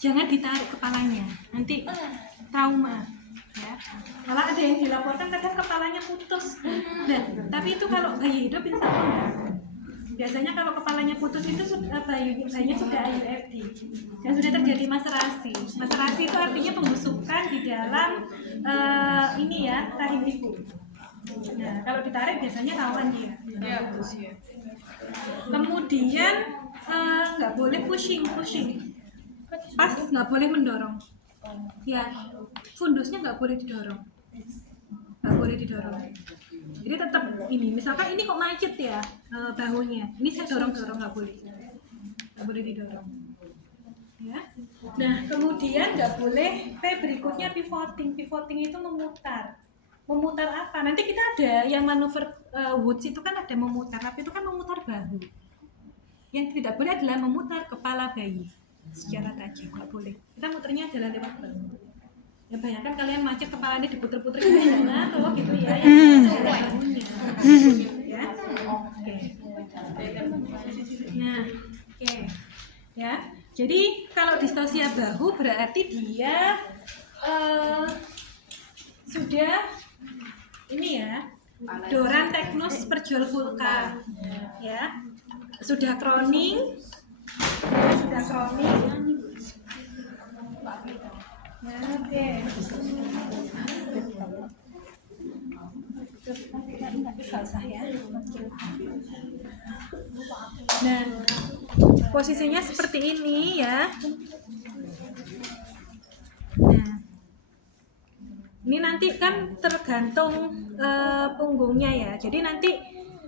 jangan ditarik kepalanya, nanti trauma ya. Kalau ada yang dilaporkan kadang kepalanya putus. Nah, tapi itu kalau bayi hidup insya Allah. Biasanya kalau kepalanya putus itu bayinya sudah IUFD dan sudah terjadi maserasi. Maserasi itu artinya pembusukan di dalam ini ya, rahim ibu. Nah, kalau ditarik biasanya rawan dia. Kemudian nggak boleh pushing. Pas nggak boleh mendorong. Ya, fundusnya nggak boleh didorong. Jadi tetap ini, misalkan ini kok macet ya bahunya, ini saya dorong nggak boleh didorong. Ya. Nah, kemudian nggak boleh berikutnya pivoting itu memutar apa? Nanti kita ada yang manuver Woods itu kan ada memutar, tapi itu kan memutar bahu. Yang tidak boleh adalah memutar kepala bayi secara tajam, nggak boleh. Kita muternya adalah lewat bahu. Ya bayangkan kalian macet kepalanya diputer-puter kayak tuh gitu ya, yang ya. Oke. Nah, oke. Ya. Jadi kalau distosia bahu berarti dia sudah ini ya, Doran teknus perjual vulka ya, sudah kroning. Nah, oke. Ya. Nah, posisinya seperti ini ya. Nah, ini nanti kan tergantung punggungnya ya. Jadi nanti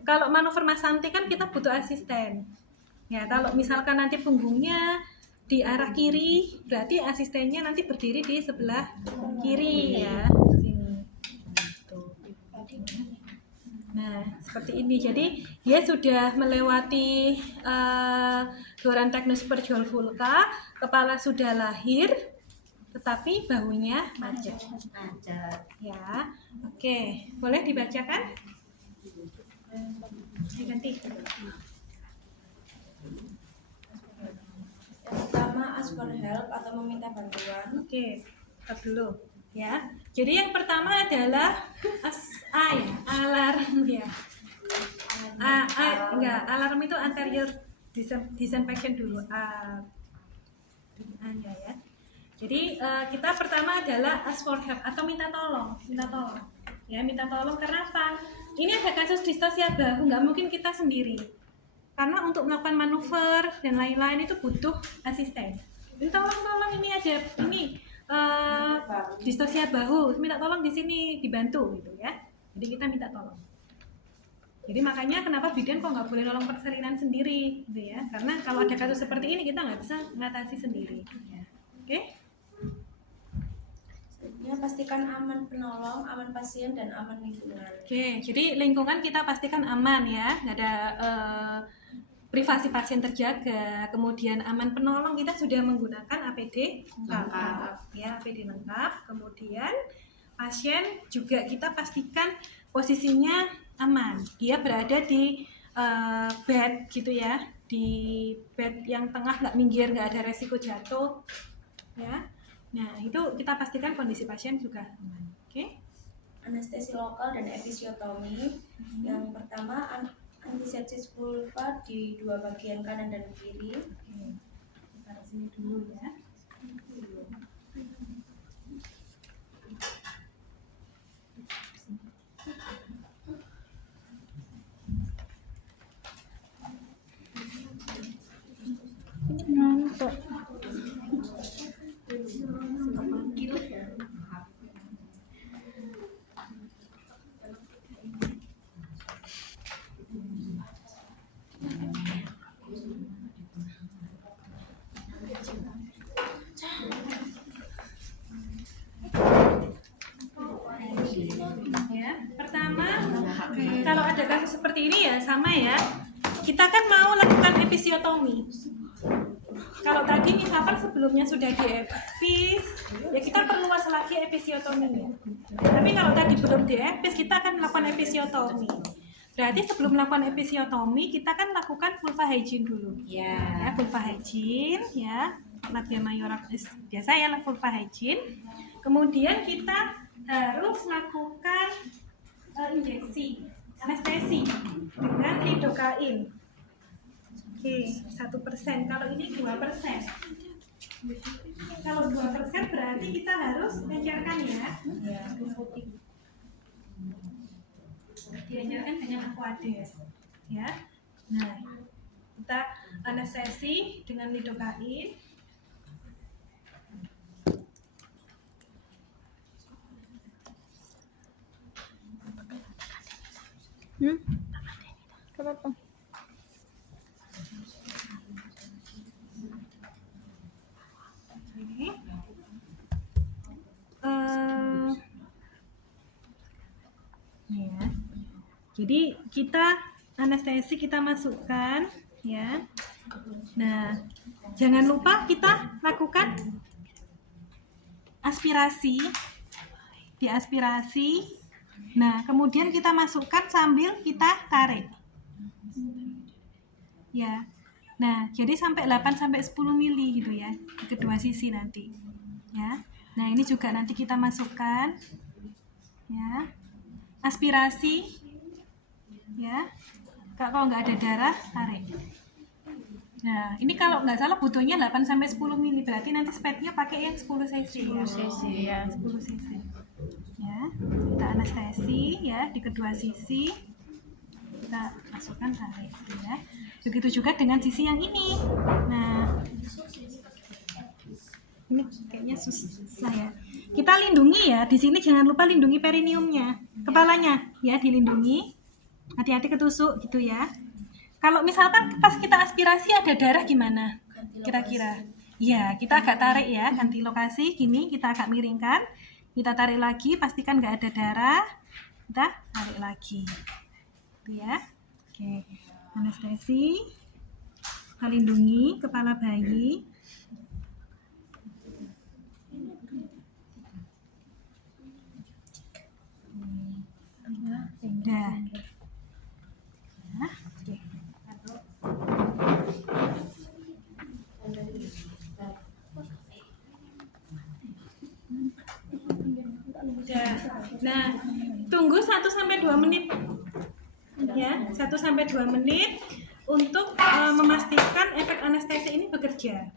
kalau manuver Mas Santi kan kita butuh asisten. Ya, kalau misalkan nanti punggungnya di arah kiri, berarti asistennya nanti berdiri di sebelah kiri ya. Sini. Nah, seperti ini. Jadi dia sudah melewati Doran teknus perjual vulka, kepala sudah lahir, tetapi bahunya macet. Ya, oke. Boleh dibacakan? Ganti. Pertama, ask for help atau meminta bantuan. Oke, stop dulu ya. Jadi yang pertama adalah alarm ya. Enggak, alarm itu anterior disinfection dulu. Ya. Jadi kita pertama adalah ask for help atau minta tolong. Ya, minta tolong karena apa? Ini ada kasus distosia bahu, nggak mungkin kita sendiri. Karena untuk melakukan manuver dan lain-lain itu butuh asisten. Ini tolong ini ada ini distosia bahu, minta tolong di sini dibantu gitu ya. Jadi kita minta tolong. Jadi makanya kenapa bidan kok nggak boleh nolong persalinan sendiri gitu ya. Karena kalau ada kasus seperti ini kita nggak bisa mengatasi sendiri. Ya. Oke? Ya, pastikan aman penolong, aman pasien, dan aman lingkungan. Oke, jadi lingkungan kita pastikan aman ya, nggak ada privasi pasien terjaga, kemudian aman penolong, kita sudah menggunakan APD lengkap, ya APD lengkap, kemudian pasien juga kita pastikan posisinya aman, dia berada di bed gitu ya, di bed yang tengah nggak minggir, nggak ada resiko jatuh, ya. Nah, itu kita pastikan kondisi pasien juga aman. Oke? Anestesi lokal dan episiotomi. Yang pertama, antisepsis vulva di dua bagian kanan dan kiri. Oke. Kita taruh sini dulu ya. Ngantuk. Ya, pertama kalau ada kasus seperti ini ya sama ya, kita kan mau lakukan episiotomi. Kalau tadi misalkan sebelumnya sudah diepis, ya kita perluas lagi episiotominya. Tapi kalau tadi belum diepis, kita akan melakukan episiotomi. Berarti sebelum melakukan episiotomi, kita kan lakukan vulva hygiene dulu. Ya, vulva hygiene ya. labia mayora biasa ya, vulva hygiene. Kemudian kita harus lakukan injeksi anestesi dengan lidocaine. Oke, 1%. Kalau ini 2%. Kalau 2% berarti kita harus mencerkan ya. Diajarkan dengan Aquades ya. Nah, kita anestesi dengan lidocaine. Kenapa? Oke. Nih ya. Jadi kita anestesi kita masukkan ya. Nah, jangan lupa kita lakukan aspirasi, diaspirasi. Nah, kemudian kita masukkan sambil kita tarik. Ya. Nah, jadi sampai 8 sampai 10 mili gitu ya, di kedua sisi nanti. Ya. Nah, ini juga nanti kita masukkan. Ya. Aspirasi. Ya. Kalau nggak ada darah, tarik. Nah, ini kalau nggak salah butuhnya 8 sampai 10 mili, berarti nanti spetnya pakai yang 10 cc ya. 10 cc ya. 10 cc. Ya, kita anestesi ya di kedua sisi. Kita masukkan tarik ya. Begitu juga dengan sisi yang ini. Nah, ini kayaknya susah ya. Kita lindungi ya. Di sini jangan lupa lindungi perineumnya, kepalanya ya, dilindungi. Hati-hati ketusuk gitu ya. Kalau misalkan pas kita aspirasi ada darah gimana? Kira-kira? Ya, kita agak tarik ya, ganti lokasi gini, kita agak miringkan. Kita tarik lagi, pastikan nggak ada darah. Kita tarik lagi. Gitu ya. Oke. Anestesi. Kita lindungi kepala bayi. Udah. Nah, oke. Udah. Nah, tunggu 1 sampai 2 menit. Ya, 1 sampai 2 menit untuk memastikan efek anestesi ini bekerja.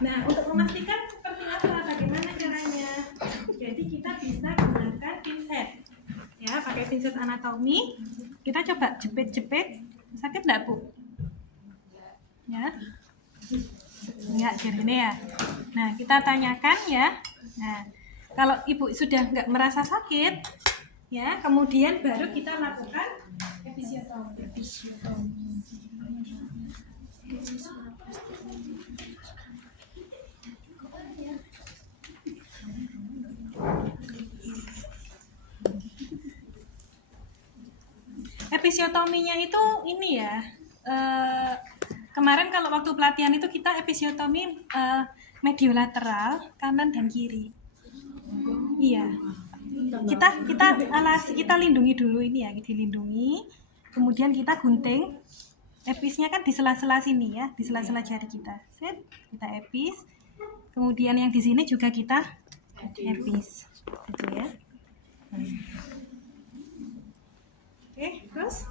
Nah, untuk memastikan seperti apa, bagaimana caranya? Jadi kita bisa gunakan pinset. Ya, pakai pinset anatomi. Kita coba jepit-jepit. Sakit nggak, Bu? Ya. Enggak, jadi ini ya. Nah, kita tanyakan ya. Nah, kalau ibu sudah nggak merasa sakit, ya, kemudian baru kita lakukan episiotomi. Episiotominya itu ini ya. Kemarin kalau waktu pelatihan itu kita episiotomi mediolateral kanan dan kiri. Iya. Kita lindungi dulu ini ya, dilindungi. Kemudian kita gunting. Episnya kan di sela-sela sini ya, di sela-sela jari kita. Set, kita epis. Kemudian yang di sini juga kita epis. Gitu ya. Oke, terus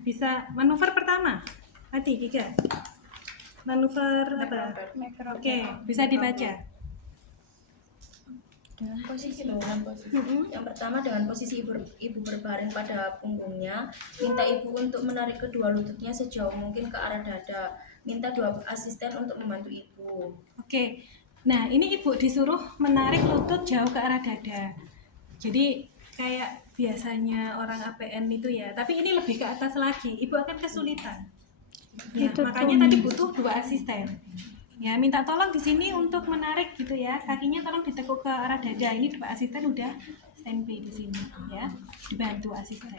bisa manuver pertama. Hati, Kika. Manuver apa? Oke, bisa dibaca. Dengan posisi yang pertama, dengan posisi ibu berbaring pada punggungnya, minta ibu untuk menarik kedua lututnya sejauh mungkin ke arah dada. Minta 2 asisten untuk membantu ibu. Oke, nah ini ibu disuruh menarik lutut jauh ke arah dada. Jadi kayak biasanya orang APN itu ya, tapi ini lebih ke atas lagi. Ibu akan kesulitan. Ya, makanya tadi butuh 2 asisten. Ya, minta tolong di sini untuk menarik gitu ya. Kakinya tolong ditekuk ke arah dada. Ini 2 asisten udah standby di sini ya. Dibantu asisten.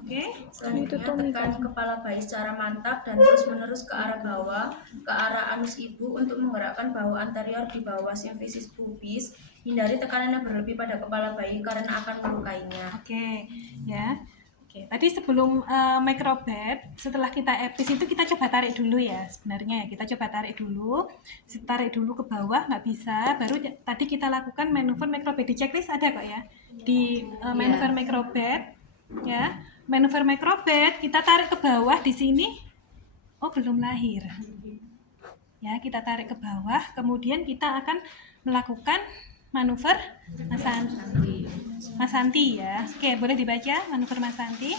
Oke. Selanjutnya tekan kepala bayi secara mantap dan terus-menerus ke arah bawah, ke arah anus ibu untuk menggerakkan bahu anterior di bawah simfisis pubis. Hindari tekanan yang berlebih pada kepala bayi karena akan melukainya. Oke, ya. Oke, tadi sebelum microbed, setelah kita epis itu kita coba tarik dulu ya sebenarnya. Kita coba tarik dulu ke bawah, nggak bisa. Baru tadi kita lakukan manuver microbed di checklist ada kok ya. Di manuver microbed, ya manuver microbed kita tarik ke bawah di sini. Oh belum lahir. Ya kita tarik ke bawah, kemudian kita akan melakukan manuver Masanti ya. Oke, boleh dibaca manuver Masanti.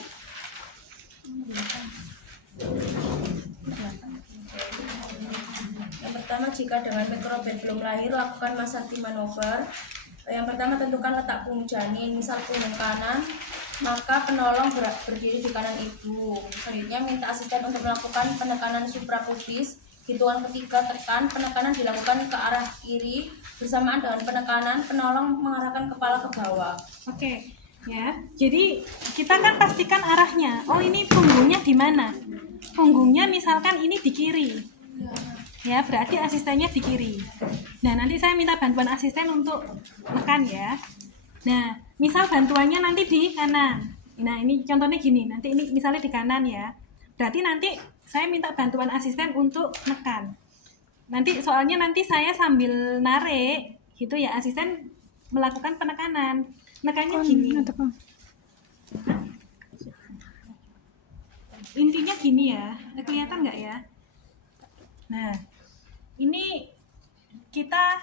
Yang pertama, jika dengan microbed belum lahir, lakukan Masanti manuver. Yang pertama, tentukan letak punggung janin, misal punggung kanan, maka penolong berdiri di kanan ibu. Selanjutnya, minta asisten untuk melakukan penekanan suprapubis. Hitungan ketiga, tekan, penekanan dilakukan ke arah kiri. Bersamaan dengan penekanan, penolong mengarahkan kepala ke bawah. Oke, ya. Jadi kita kan pastikan arahnya. Oh, ini punggungnya di mana? Punggungnya misalkan ini di kiri. Ya, berarti asistennya di kiri. Nah, nanti saya minta bantuan asisten untuk tekan ya. Nah, misal bantuannya nanti di kanan. Nah, ini contohnya gini. Nanti ini misalnya di kanan ya. Berarti nanti saya minta bantuan asisten untuk nekan. Nanti soalnya nanti saya sambil narik gitu ya, asisten melakukan penekanan. Nekannya gini. Intinya gini ya. Kelihatan nggak ya? Nah, ini kita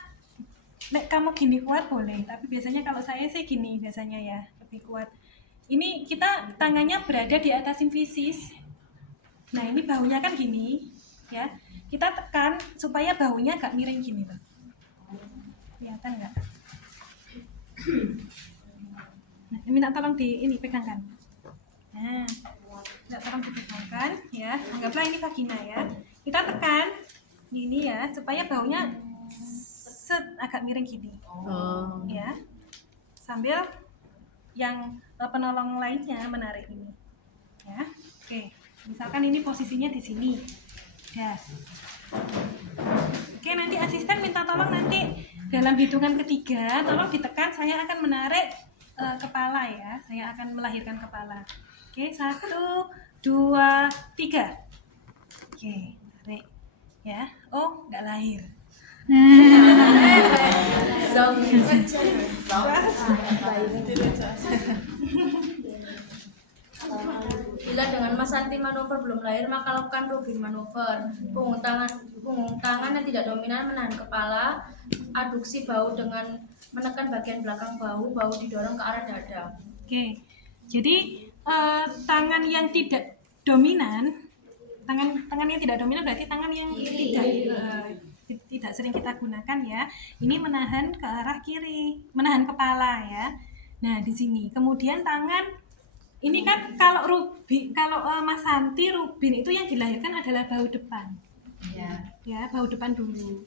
kamu gini kuat boleh, tapi biasanya kalau saya sih gini biasanya ya, lebih kuat. Ini kita tangannya berada di atas simfisis. Nah, ini bahunya kan gini, ya. Kita tekan supaya bahunya agak miring gini, loh. Kelihatan nggak? Nah, minta tolong ini pegangkan. Nah, minta tolong dipegangkan, ya. Anggaplah ini vagina ya. Kita tekan ini ya, supaya bahunya agak miring gini. Ya. Sambil yang penolong lainnya menarik ini. Ya. Oke. Misalkan ini posisinya di sini. Ya. Oke, nanti asisten minta tolong nanti dalam hitungan ketiga, tolong ditekan, saya akan menarik kepala ya. Saya akan melahirkan kepala. Oke, 1, 2, 3. Oke, tarik. Ya. Oh, nggak lahir. Bila dengan Masanti manuver belum lahir, maka lakukan Rubin manuver. Punggung tangan yang tidak dominan menahan kepala, aduksi bahu dengan menekan bagian belakang bahu didorong ke arah dada. Oke, jadi tangan yang tidak dominan, tangan yang tidak dominan berarti tangan yang tidak sering kita gunakan ya. Ini menahan ke arah kiri, menahan kepala ya. Nah di sini, kemudian tangan ini kan kalau Masanti Rubin itu yang dilahirkan adalah bahu depan. Ya, bahu depan dulu.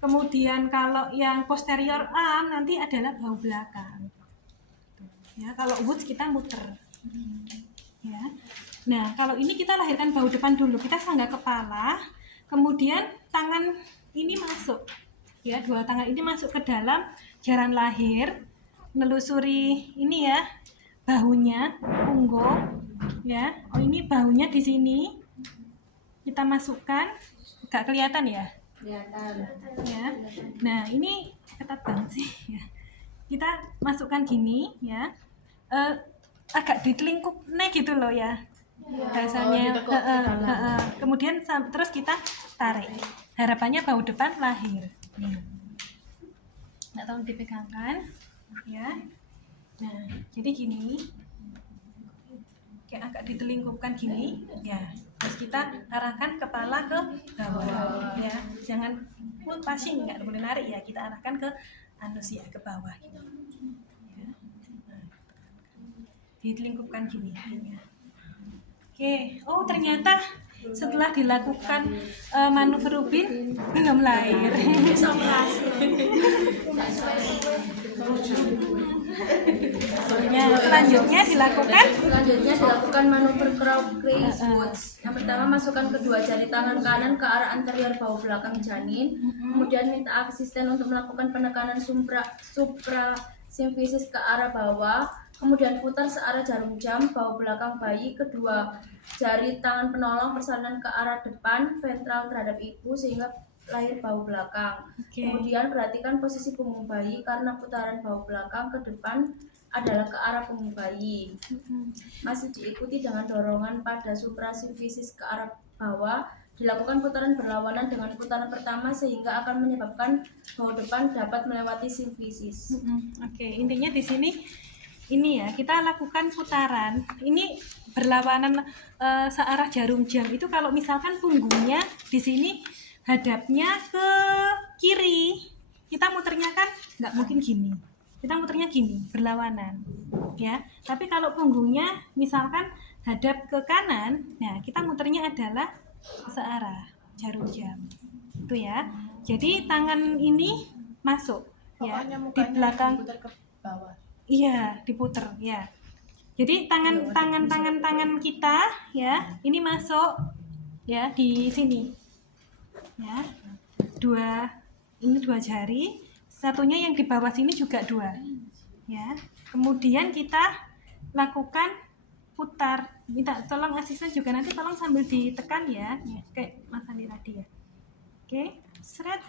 Kemudian kalau yang posterior arm nanti adalah bahu belakang. Ya, kalau Woods kita muter. Ya. Nah, kalau ini kita lahirkan bahu depan dulu, kita sanggah kepala, kemudian tangan ini masuk. Ya, dua tangan ini masuk ke dalam jaran lahir, menelusuri ini ya, bahunya, punggung, ya. Oh, ini bahunya di sini. Kita masukkan, nggak kelihatan ya? Kelihatan. Ya. Nah, ini ketat banget sih ya. Kita masukkan gini ya. Agak ditelingkup gitu loh ya. Rasanya. Kemudian terus kita tarik. Harapannya bahu depan lahir. Nggak tahu dipegangkan ya. Nah, jadi gini. Kayak agak ditelingkupkan gini ya. Terus kita arahkan kepala ke bawah ya. Jangan passing, nggak boleh narik ya. Kita arahkan ke anus ya, ke bawah gitu. Ya. Nah, ditelingkupkan gini ya. Oke, oh ternyata setelah dilakukan manuver Rubin belum lahir. Ya, selanjutnya dilakukan manuver Craig Woods. Yang pertama, masukkan kedua jari tangan kanan ke arah anterior bahu belakang janin. Kemudian minta asisten untuk melakukan penekanan supra simfisis ke arah bawah. Kemudian putar searah jarum jam, bahu belakang bayi, kedua jari tangan penolong persalinan ke arah depan, ventral terhadap ibu sehingga lahir bahu belakang. Oke. Kemudian perhatikan posisi punggung bayi karena putaran bahu belakang ke depan adalah ke arah punggung bayi. Masih diikuti dengan dorongan pada suprasimfisis ke arah bawah. Dilakukan putaran berlawanan dengan putaran pertama sehingga akan menyebabkan bahu depan dapat melewati simfisis. Oke, intinya di sini ini ya, kita lakukan putaran. Ini berlawanan searah jarum jam. Itu kalau misalkan punggungnya di sini hadapnya ke kiri, kita muternya kan nggak mungkin gini. Kita muternya gini, berlawanan. Ya. Tapi kalau punggungnya misalkan hadap ke kanan, nah kita muternya adalah searah jarum jam. Itu ya. Jadi tangan ini masuk ya Pokoknya di mukanya belakang. diputar ke bawah. Iya, diputer ya. Jadi tangan kita ya, ini masuk ya di sini. Ya. Ini dua jari, satunya yang di bawah sini juga dua. Ya. Kemudian kita lakukan putar. Minta tolong asisten juga nanti tolong sambil ditekan ya, kayak Mas Andi tadi ya. Oke, seret.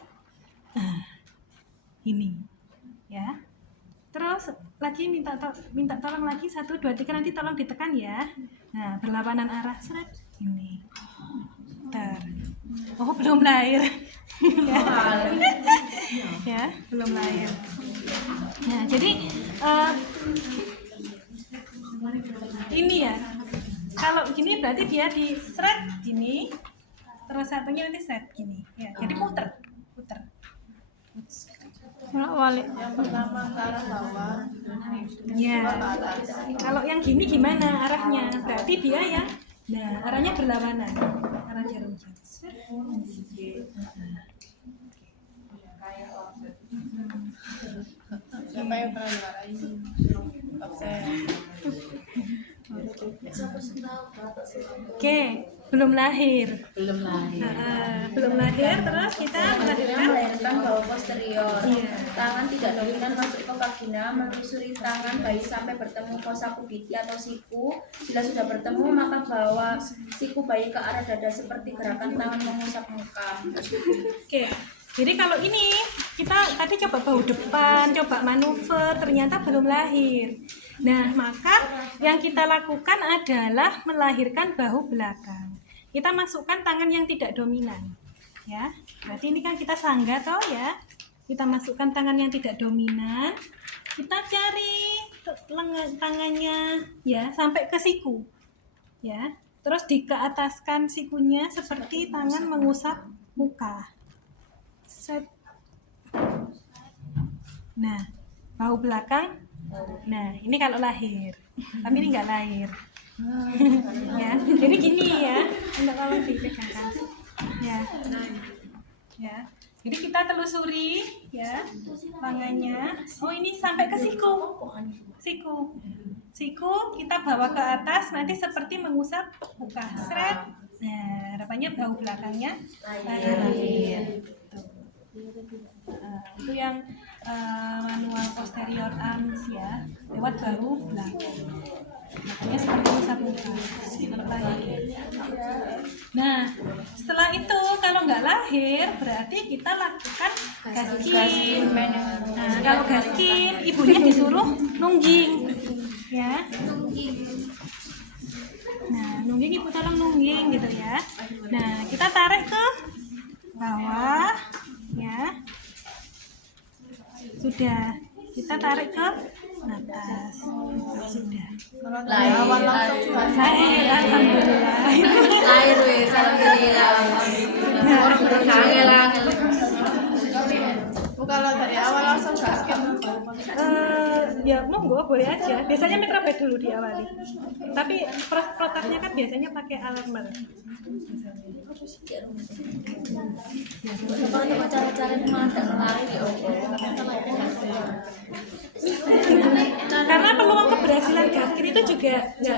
Ini ya. Terus lagi minta tolong lagi 1 2 3 nanti tolong ditekan ya. Nah, berlawanan arah seret ini. Bentar. Oh, belum lahir. Ya. Ya, belum lahir. Nah, jadi ini ya. Kalau gini berarti dia di seret gini. Terus satunya nanti seret gini. Ya, jadi puter. Yang pertama ke arah bawah. Ya. Kalau yang gini gimana arahnya? Berarti dia yang arahnya berlawanan. Arah jarum jam. Siapa yang pernah dimarahin? Absen. Oke, belum lahir. Belum lahir. Belum lahir, terus kita melahirkan. Melahirkan bahu posterior. Iya. Tangan tidak dominan masuk ke vagina, menelusuri tangan bayi sampai bertemu fossa kubiti atau siku. Bila sudah bertemu, maka bawa siku bayi ke arah dada seperti gerakan tangan mengusap muka. Oke, jadi kalau ini kita tadi coba bahu depan, coba manuver, ternyata belum lahir. Nah, maka yang kita lakukan adalah melahirkan bahu belakang. Kita masukkan tangan yang tidak dominan, ya. Berarti ini kan kita sangga toh ya. Kita masukkan tangan yang tidak dominan. Kita cari lengan tangannya ya sampai ke siku, ya. Terus dikeataskan sikunya seperti tangan mengusap muka. Set. Nah, bahu belakang. Nah, ini kalau lahir. Tapi ini nggak lahir. Ya, jadi gini ya. Enggak kalau dipegangkan. Ya. Ya. Jadi kita telusuri ya tangannya. Oh, ini sampai ke siku. Siku kita bawa ke atas nanti seperti mengusap muka. Seret. Nah, harapannya bahu belakangnya lahir. Itu yang manual posterior arms ya, lewat bahu belakang. Makanya seperti usap muka. Nah, setelah itu kalau nggak lahir berarti kita lakukan gaskin. Nah, kalau gaskin ibunya disuruh nungging, ya. Nah, nungging ibu tolong nungging gitu ya. Nah, kita tarik ke bawah, ya. Sudah, kita tarik ke atas. Sudah. Awal langsung Lahir, alhamdulillah. Lahir wes, alhamdulillah. Orang berkangen lah. kalau dari awal langsung gasket. Ya monggo boleh aja. Biasanya mikrobed dulu diawali. Tapi protapnya kan biasanya pakai alarmer. Kalau cara-cara malah tak menarik ya. Karena peluang keberhasilan gaskin itu juga nggak